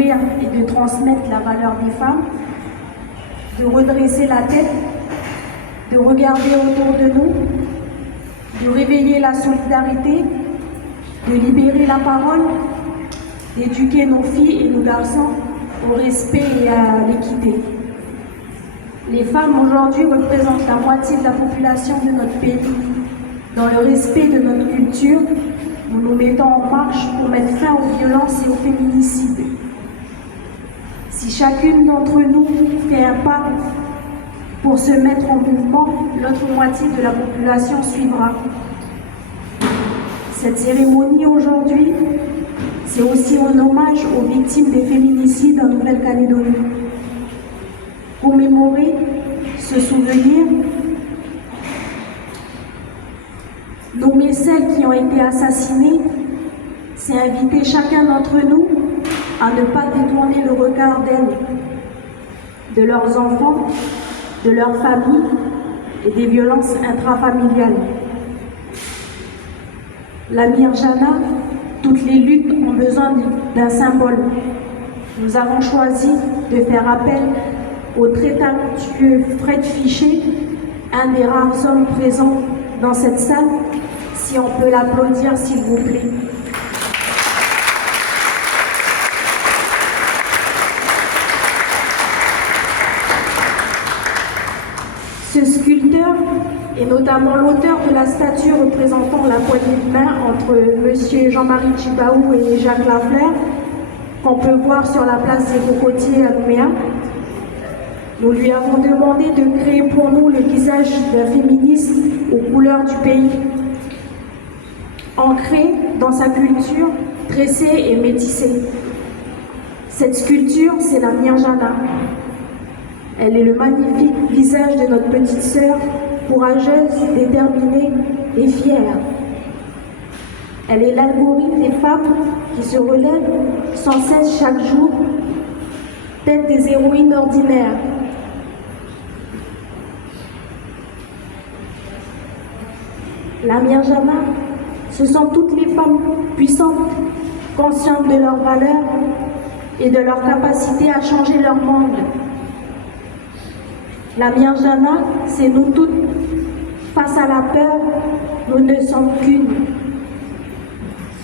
et de transmettre la valeur des femmes, de redresser la tête, de regarder autour de nous, de réveiller la solidarité, de libérer la parole, d'éduquer nos filles et nos garçons au respect et à l'équité. Les femmes aujourd'hui représentent la moitié de la population de notre pays. Dans le respect de notre culture, nous nous mettons en marche pour mettre fin aux violences et aux féminicides. Si chacune d'entre nous fait un pas pour se mettre en mouvement, l'autre moitié de la population suivra. Cette cérémonie aujourd'hui, c'est aussi un hommage aux victimes des féminicides en Nouvelle-Calédonie. Commémorer, se souvenir, nommer celles qui ont été assassinées, c'est inviter chacun d'entre nous à ne pas détourner le regard d'elles, de leurs enfants, de leurs familles et des violences intrafamiliales. La Mirjana, toutes les luttes ont besoin d'un symbole. Nous avons choisi de faire appel au très talentueux Fred Fichet, un des rares hommes présents dans cette salle. Si on peut l'applaudir, s'il vous plaît. Ce sculpteur est notamment l'auteur de la statue représentant la poignée de main entre M. Jean-Marie Tjibaou et Jacques Lafleur, qu'on peut voir sur la place des Cocotiers à Nouméa. Nous lui avons demandé de créer pour nous le visage d'un féministe aux couleurs du pays, ancré dans sa culture, tressée et métissée. Cette sculpture, c'est la Mirjana. Elle est le magnifique visage de notre petite sœur, courageuse, déterminée et fière. Elle est l'algorithme des femmes qui se relèvent sans cesse chaque jour, telles des héroïnes ordinaires. La Mirjana, ce sont toutes les femmes puissantes, conscientes de leurs valeurs et de leur capacité à changer leur monde. La Mirjana, c'est nous toutes. Face à la peur, nous ne sommes qu'une.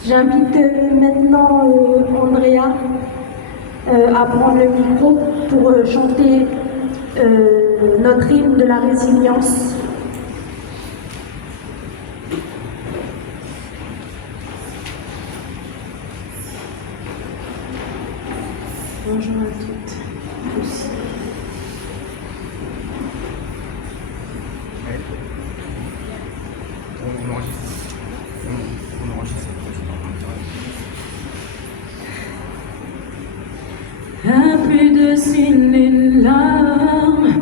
J'invite maintenant Andrea à prendre le micro pour chanter notre hymne de la résilience. Bonjour à toutes, tous. À plus de signes les larmes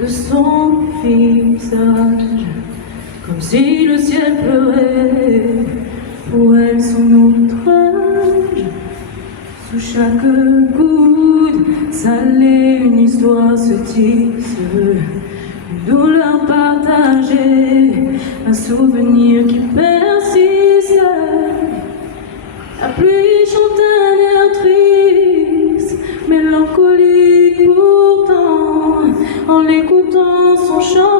de son visage, comme si le ciel pleurait pour elle son outrage. Sous chaque coude salée, une histoire se tisse, une douleur partagée, un souvenir qui persiste. La pluie chante un air triste, mélancolique pourtant, en écoutant son chant.